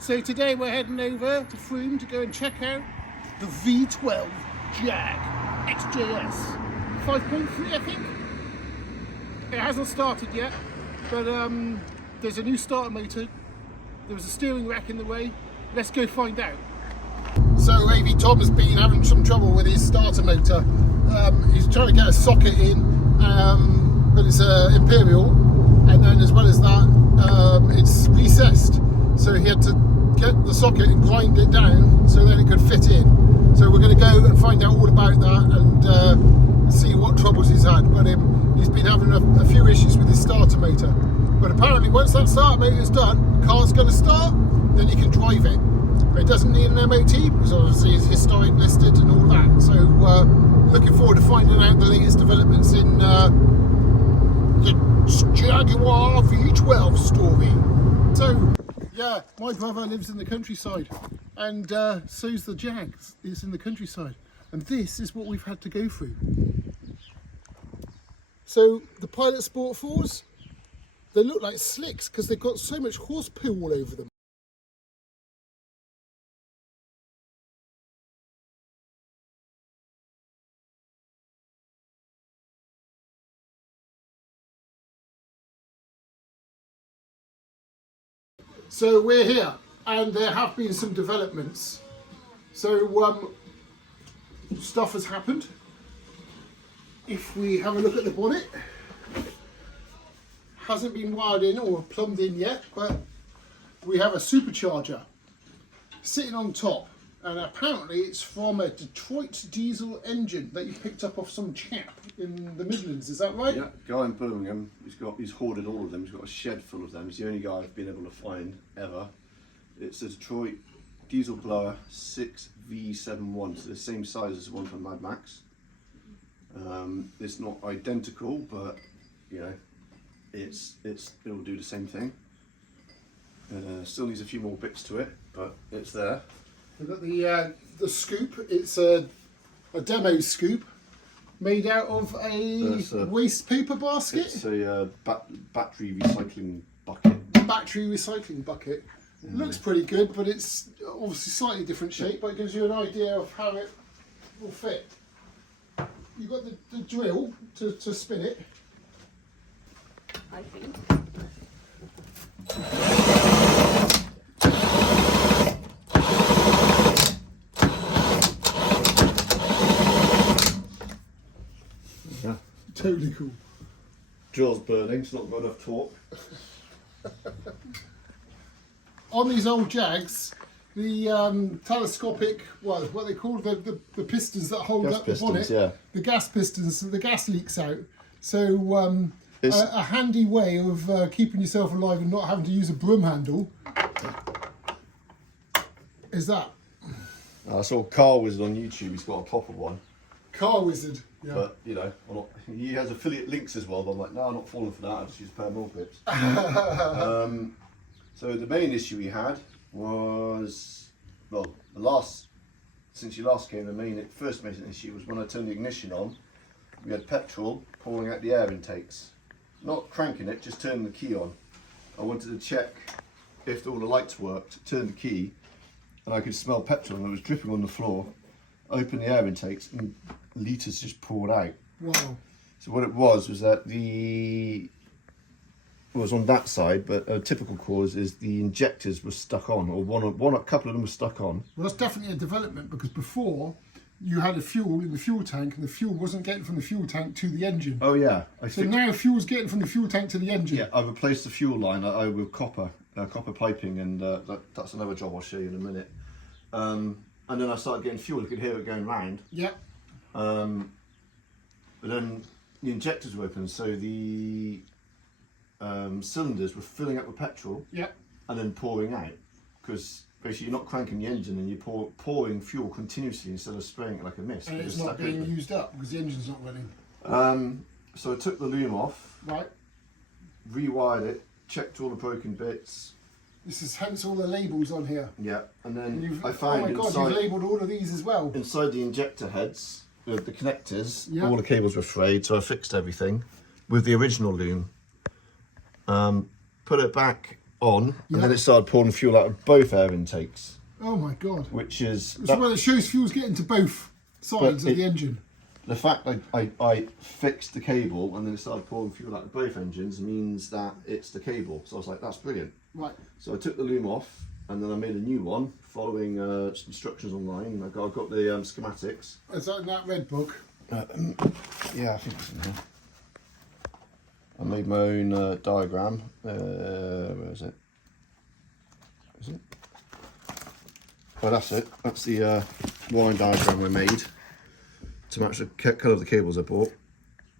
So today we're heading over to Froome to go and check out the V12 Jag XJS 5.3, I think. It hasn't started yet, but there's a new starter motor. There was a steering rack in the way. Let's go find out. So AV Tom has been having some trouble with his starter motor. He's trying to get a socket in, but it's Imperial, and then as well as that, it's recessed. So he had to get the socket and grind it down so that it could fit in. So we're going to go and find out all about that and see what troubles he's had. But he's been having a few issues with his starter motor. But apparently once that starter motor is done, the car's going to start, then you can drive it. But it doesn't need an MOT because obviously it's historic listed and all that. So looking forward to finding out the latest developments in the Jaguar V12 story. So yeah, my brother lives in the countryside, and so's the Jag. It's in the countryside, and this is what we've had to go through. So the Pilot Sport 4s, they look like slicks because they've got so much horse poo all over them. So we're here, and there have been some developments. So stuff has happened. If we have a look at the bonnet, hasn't been wired in or plumbed in yet, but we have a supercharger sitting on top, and apparently it's from a Detroit diesel engine that you picked up off some chap in the Midlands. Is that right? Yeah, guy in Birmingham. He's hoarded all of them. He's got a shed full of them. He's the only guy I've been able to find ever. It's a Detroit diesel blower 6V71, so the same size as the one from MADMAX. It's not identical, but you know, it'll do the same thing. Still needs a few more bits to it, but it's there. We've got the scoop. It's a demo scoop made out of a waste paper basket. It's a battery recycling bucket. Battery recycling bucket. Looks pretty good, but it's obviously slightly different shape, but it gives you an idea of how it will fit. You've got the drill to spin it. I think. Yeah. Totally cool. Drill's burning, it's not got enough torque. On these old Jags, the telescopic, well, what they call the pistons that hold Gas up pistons, the bonnet, yeah. the gas pistons, the gas leaks out. So a handy way of keeping yourself alive and not having to use a broom handle is that. I saw Car Wizard on YouTube, he's got a proper one. Car Wizard, yeah. But, you know, he has affiliate links as well, but I'm like, no, I'm not falling for that, I'll just use a pair more clips. So the main issue we had was, well, since you last came, first main issue was when I turned the ignition on, we had petrol pouring out the air intakes. Not cranking it, just turning the key on. I wanted to check if all the lights worked, turn the key, and I could smell petrol and it was dripping on the floor. Open the air intakes and litres just poured out. Wow. So what it was that it was on that side, but a typical cause is the injectors were stuck on, or a couple of them were stuck on. Well, that's definitely a development, because before you had a fuel in the fuel tank and the fuel wasn't getting from the fuel tank to the engine. Oh yeah. So now fuel's getting from the fuel tank to the engine. Yeah, I've replaced the fuel line with copper piping, and that's another job I'll show you in a minute. And then I started getting fuel, you could hear it going round. Yeah. But then the injectors were open, so the cylinders were filling up with petrol. Yeah. And then pouring out, because basically you're not cranking the engine and you're pouring fuel continuously instead of spraying it like a mist. And it's not being used up because the engine's not running. So I took the loom off, right, rewired it, checked all the broken bits. This is hence all the labels on here. Yeah, and then I oh found my God, inside, you've labelled all of these as well. inside the injector heads, the connectors, yeah, all the cables were frayed, so I fixed everything with the original loom. Put it back on, Yeah. and then it started pouring fuel out of both air intakes, Oh my god. which is So well, it shows fuel's getting to both sides of the engine. the fact I fixed the cable and then it started pouring fuel out of both engines means that it's the cable. So I was like, that's brilliant. Right. So I took the loom off and then I made a new one following instructions online. I got the schematics. Is that in that red book? Yeah, I think it's in here. I made my own diagram. Where is it? Is it? Oh, that's it. That's the wiring diagram I made to match the colour of the cables I bought.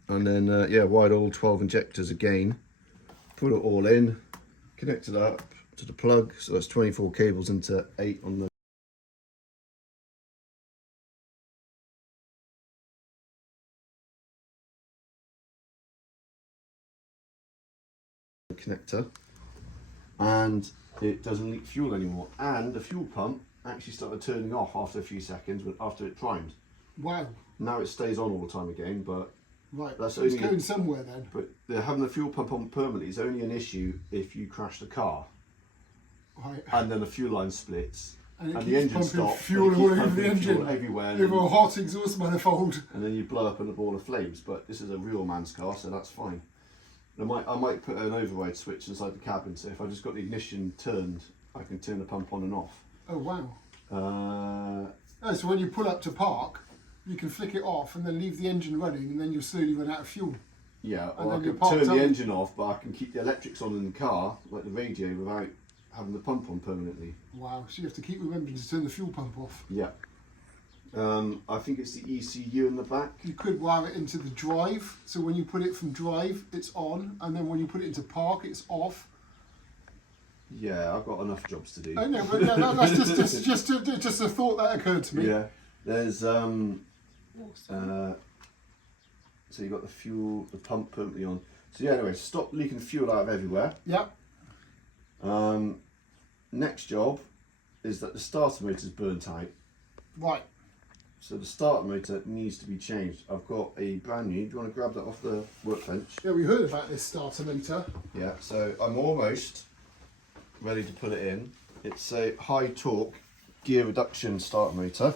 And then, yeah, wired all 12 injectors again. Put it all in, connected up to the plug. So that's 24 cables into 8 on the connector, and it doesn't leak fuel anymore. And the fuel pump actually started turning off after a few seconds after it primed. Wow. Now it stays on all the time again, but Right. that's So it's only going somewhere then. but having the fuel pump on permanently is only an issue if you crash the car Right. and then the fuel line splits And it and keeps the engine pumping stops. fuel and it all keeps over the pumping fuel engine. everywhere, and Over a then, hot exhaust manifold. and then you blow up in a ball of flames. But this is a real man's car, so that's fine. I might put an override switch inside the cabin, so if I just got the ignition turned, I can turn the pump on and off. Oh wow. Uh, So when you pull up to park, you can flick it off and then leave the engine running, and then you'll slowly run out of fuel. yeah, And or I then you're could parked turn the up. engine off, but I can keep the electrics on in the car, like the radio, without having the pump on permanently. Wow. So you have to keep remembering to turn the fuel pump off. Yeah. I think it's the ECU in the back. You could wire it into the drive, so when you put it from drive, it's on, and then when you put it into park, it's off. Yeah, I've got enough jobs to do. I know, but that's just a thought that occurred to me. Yeah, there's so you got the pump permanently on. So yeah, anyway, stop leaking fuel out of everywhere. Yeah. Next job is that the starter motor's burnt out. Right. So the starter motor needs to be changed. I've got a brand new. Do you want to grab that off the workbench? Yeah, we heard about this starter motor. Yeah. So I'm almost ready to put it in. It's a high torque gear reduction starter motor.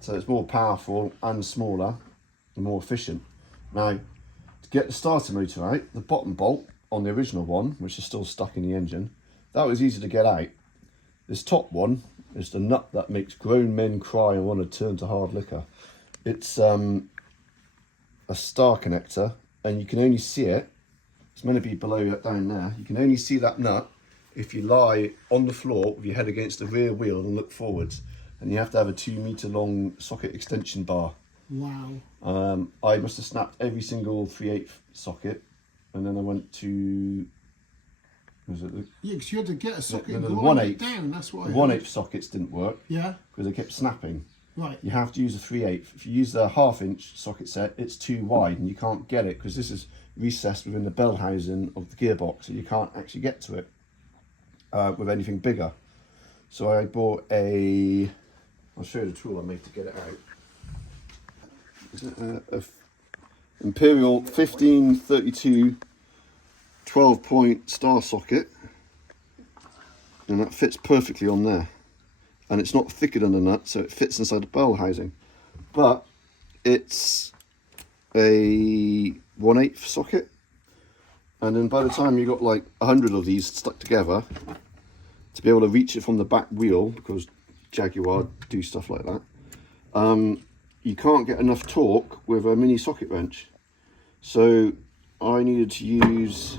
So it's more powerful and smaller and more efficient. Now, to get the starter motor out, the bottom bolt on the original one, which is still stuck in the engine, that was easy to get out. This top one is the nut that makes grown men cry and want to turn to hard liquor. It's a star connector, and you can only see it. It's meant to be below down there. You can only see that nut if you lie on the floor with your head against the rear wheel and look forwards. And you have to have a 2 meter long socket extension bar. Wow. I must have snapped every single 3/8 socket, and then I went to. Was it the Yeah, because you had to get a socket and the grind it 1/8 down. That's what I the heard. 1/8 sockets didn't work Yeah. because they kept snapping. Right. You have to use a 3/8. If you use the 1/2 inch socket set, it's too wide and you can't get it because this is recessed within the bell housing of the gearbox, so you can't actually get to it with anything bigger. So I bought a. I'll show you the tool I made to get it out. Imperial 1532 12-point star socket, and that fits perfectly on there. And it's not thicker than the nut, so it fits inside the bell housing. But it's a 1/8 socket, and then by the time you got like 100 of these stuck together, to be able to reach it from the back wheel, because Jaguar do stuff like that, you can't get enough torque with a mini socket wrench. So I needed to use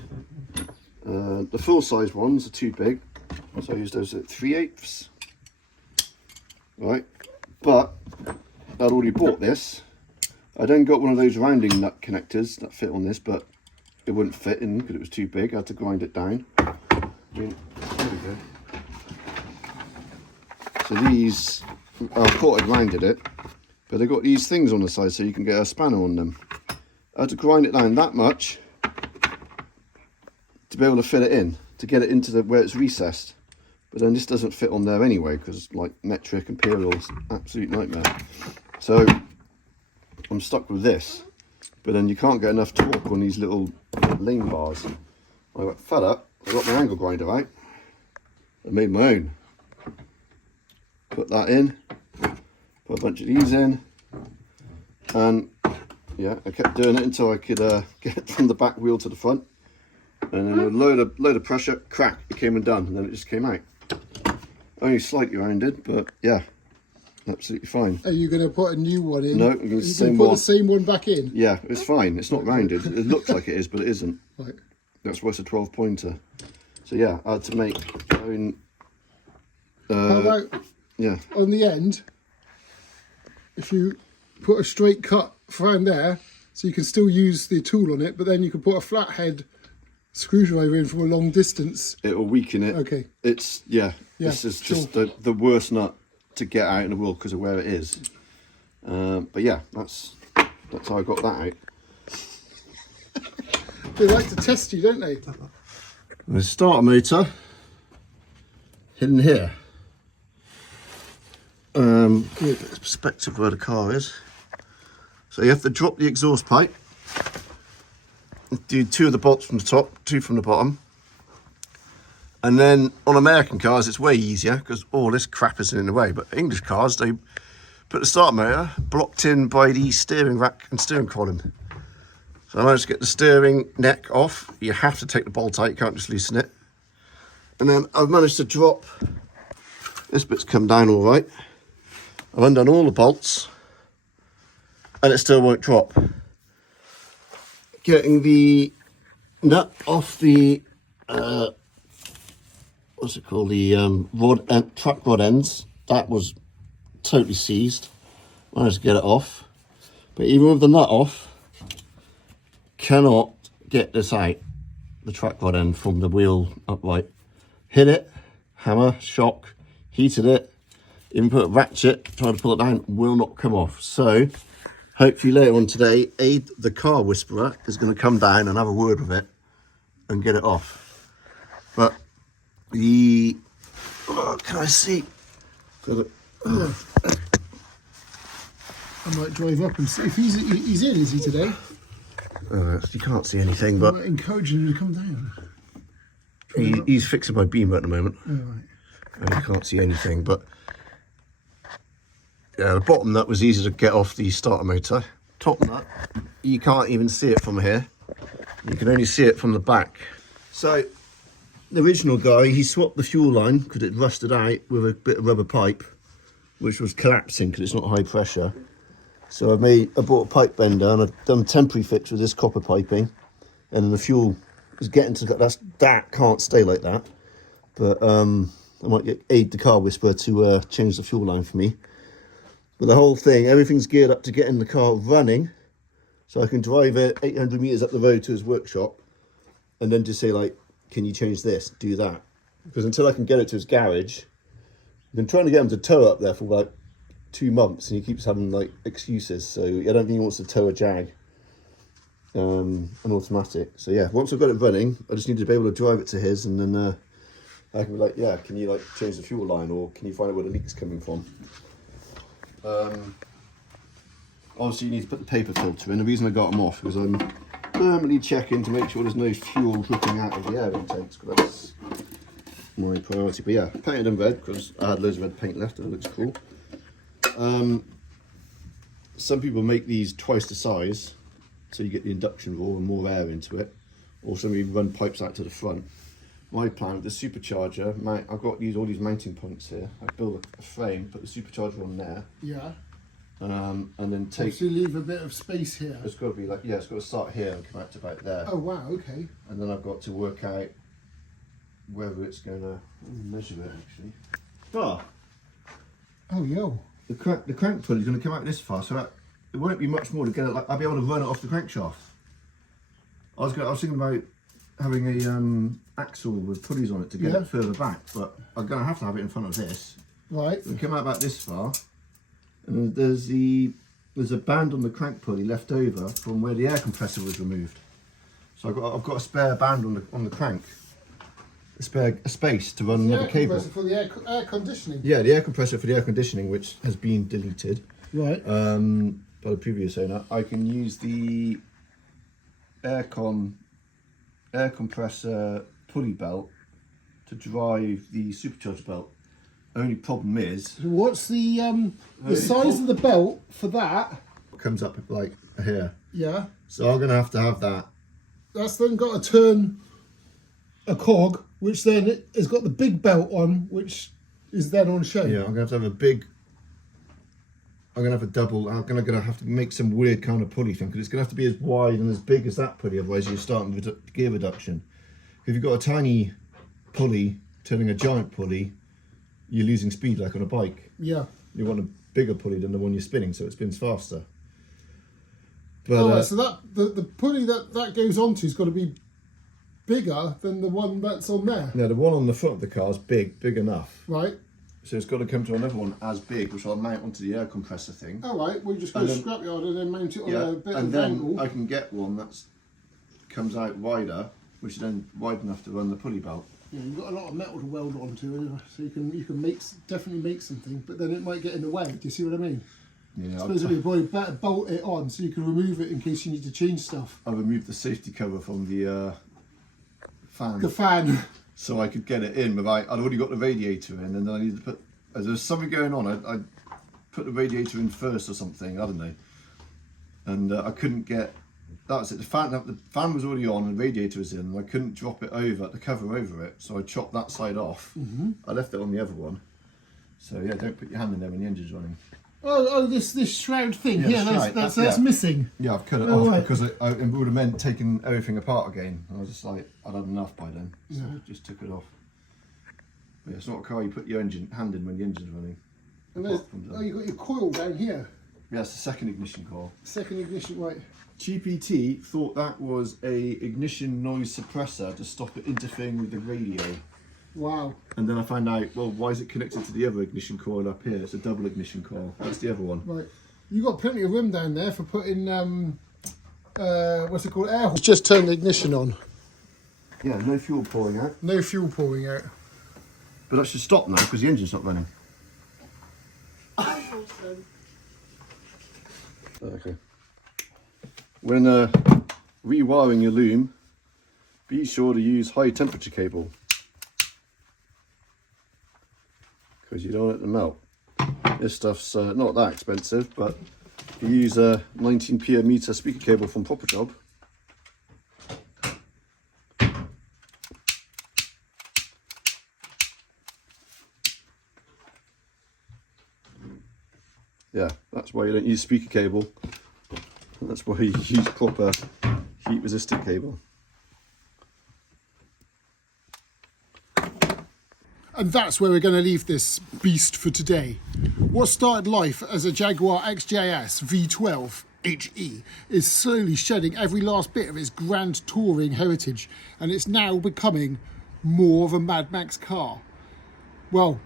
the full size ones are too big, so I used those at 3/8. Right, but I'd already bought this. I then got one of those rounding nut connectors that fit on this, but it wouldn't fit in because it was too big. I had to grind it down. I mean, there we go. So these, I thought I'd rounded it, but they've got these things on the side so you can get a spanner on them. I had to grind it down that much to be able to fit it in, to get it into where it's recessed. But then this doesn't fit on there anyway, because like metric Imperial's absolute nightmare. So I'm stuck with this, but then you can't get enough torque on these little lane bars. I got fed up, I got my angle grinder out. I made my own. Put that in, put a bunch of these in, and yeah, I kept doing it until I could get from the back wheel to the front. And then with a load of pressure, crack, it came undone, and then it just came out. Only slightly rounded, but yeah, absolutely fine. Are you going to put a new one in? No, I'm going to put the same one back in? Yeah, it's fine. It's not rounded. It looks like it is, but it isn't. Right. That's why it's a 12 pointer. So yeah, I had to make my own. How about on the end, if you put a straight cut around there, so you can still use the tool on it, but then you can put a flathead screwdriver in from a long distance. It will weaken it. Okay. It's this is just the worst nut to get out in the wheel because of where it is. But yeah, that's how I got that out. They like to test you, don't they? The starter motor hidden here. Give a perspective where the car is. So you have to drop the exhaust pipe. Do 2 of the bolts from the top, 2 from the bottom. And then on American cars, it's way easier because all this crap is in the way. But English cars, they put the starter motor blocked in by the steering rack and steering column. So I managed to get the steering neck off. You have to take the bolt out, you can't just loosen it. And then I've managed to drop, this bit's come down all right. I've undone all the bolts and it still won't drop. Getting the nut off the, what's it called, the truck rod ends, that was totally seized. Managed to get it off. But even with the nut off, cannot get this out, the truck rod end from the wheel upright. Hit it, hammer, shock, heated it, even put a ratchet, trying to pull it down, will not come off. So hopefully later on today, Aid the car whisperer is going to come down and have a word with it and get it off. But the, can I see? Got it. I might drive up and see if he's in, is he today? You can't see anything, but I'm encouraging him to come down. He's fixing my beamer at the moment. Oh, right. And you can't see anything, but yeah, the bottom nut was easy to get off the starter motor. Top nut, you can't even see it from here. You can only see it from the back. So the original guy, he swapped the fuel line because it rusted out with a bit of rubber pipe, which was collapsing because it's not high pressure. So I bought a pipe bender and I've done a temporary fix with this copper piping, and then the fuel is getting to that can't stay like that. But I might aid the car whisperer to change the fuel line for me. But the whole thing, everything's geared up to getting the car running, so I can drive it 800 meters up the road to his workshop, and then just say like, can you change this, do that? Because until I can get it to his garage, I've been trying to get him to tow up there for like 2 months, and he keeps having like excuses. So I don't think he wants to tow a Jag, an automatic. So yeah, once I've got it running, I just need to be able to drive it to his, and then I can be like, yeah, can you like change the fuel line, or can you find out where the leak's coming from? Obviously you need to put the paper filter in. The reason I got them off is I'm permanently checking to make sure there's no fuel dripping out of the air intakes, because that's my priority. But yeah, painted them red because I had loads of red paint left and it looks cool. Some people make these twice the size so you get the induction roll and more air into it, or some people run pipes out to the front. My plan with the supercharger, I've got all these mounting points here. I build a frame, put the supercharger on there. Yeah. And then take. So you leave a bit of space here. It's got to be like, yeah, it's got to start here and come out to about there. Oh wow, okay. And then I've got to work out whether it's going to measure it actually. Oh yo. The crank pulley is going to come out this far, so it won't be much more to get it. Like I'll be able to run it off the crankshaft. I was thinking about having a axle with pulleys on it to get it further back, but I'm going to have it in front of this. Right. It'll come out about this far, and there's a band on the crank pulley left over from where the air compressor was removed. So I've got a spare band on the crank, a space to run another cable. For the air conditioning. Yeah, the air compressor for the air conditioning, which has been deleted. Right. By the previous owner. I can use the aircon air compressor pulley belt to drive the supercharger belt. Only problem is, what's the size of the belt for that? it comes up like here. Yeah. So I'm gonna have to have that. That's then got to turn a cog, which then has got the big belt on, which is then on show. Yeah, I'm gonna have to have a big. I'm gonna have a double. I'm gonna have to make some weird kind of pulley thing because it's gonna have to be as wide and as big as that pulley. Otherwise, you're starting with gear reduction. If you've got a tiny pulley turning a giant pulley, you're losing speed like on a bike. Yeah. You want a bigger pulley than the one you're spinning, so it spins faster. But so that the pulley that goes onto has got to be bigger than the one that's on there. now the one on the front of the car is big enough. Right. So it's got to come to another one as big, which I'll mount onto the air compressor thing. All right. We'll just go to scrapyard and then mount it on a bit and of then angle. I can get one that comes out wider, which is then wide enough to run the pulley belt. Yeah, you've got a lot of metal to weld onto, so you can definitely make something, but then it might get in the way. Do you see what I mean? Yeah, I suppose it'd be probably better bolt it on so you can remove it in case you need to change stuff. I removed the safety cover from the fan. The fan. So I could get it in without, I'd already got the radiator in, and then I needed to put, as there was something going on, I put the radiator in first or something, I don't know. And I couldn't get, that was it, the fan was already on and the radiator was in, and I couldn't drop it over, the cover over it, so I chopped that side off. I left it on the other one. So yeah, don't put your hand in there when the engine's running. Oh, this shroud thing. Yeah, that's missing. Yeah, I've cut it off because it would have meant taking everything apart again. I was just like, I'd had enough by then, so I just took it off. But yeah, it's not a car you put your hand in when the engine's running. And you've got your coil down here. Yeah, it's the second ignition coil. Second ignition, right. GPT thought that was a ignition noise suppressor to stop it interfering with the radio. Wow. And then I found out, well, why is it connected to the other ignition coil up here? It's a double ignition coil. That's the other one. Right. You've got plenty of room down there for putting, what's it called? Air. Just turn the ignition on. Yeah, no fuel pouring out. No fuel pouring out. But that should stop now because the engine's not running. Okay. When rewiring your loom, be sure to use high temperature cable because you don't want it to melt. This stuff's not that expensive, but if you use a 19p a meter speaker cable from Proper Job, yeah, that's why you don't use speaker cable. And that's why you use proper heat resistant cable. And that's where we're going to leave this beast for today. What started life as a Jaguar XJS V12 HE is slowly shedding every last bit of its grand touring heritage, and it's now becoming more of a MADMAX car. Well,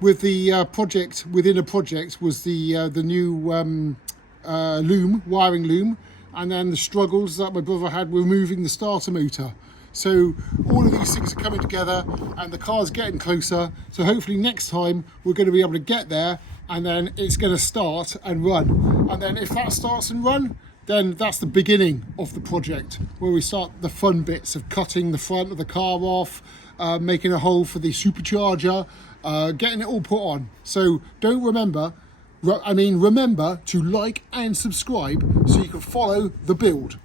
with the project within a project was the new loom, wiring loom, and then the struggles that my brother had removing the starter motor. So all of these things are coming together and the car's getting closer. So hopefully next time we're going to be able to get there, and then it's going to start and run. And then if that starts and run, then that's the beginning of the project, where we start the fun bits of cutting the front of the car off, making a hole for the supercharger, getting it all put on. So remember to like and subscribe so you can follow the build.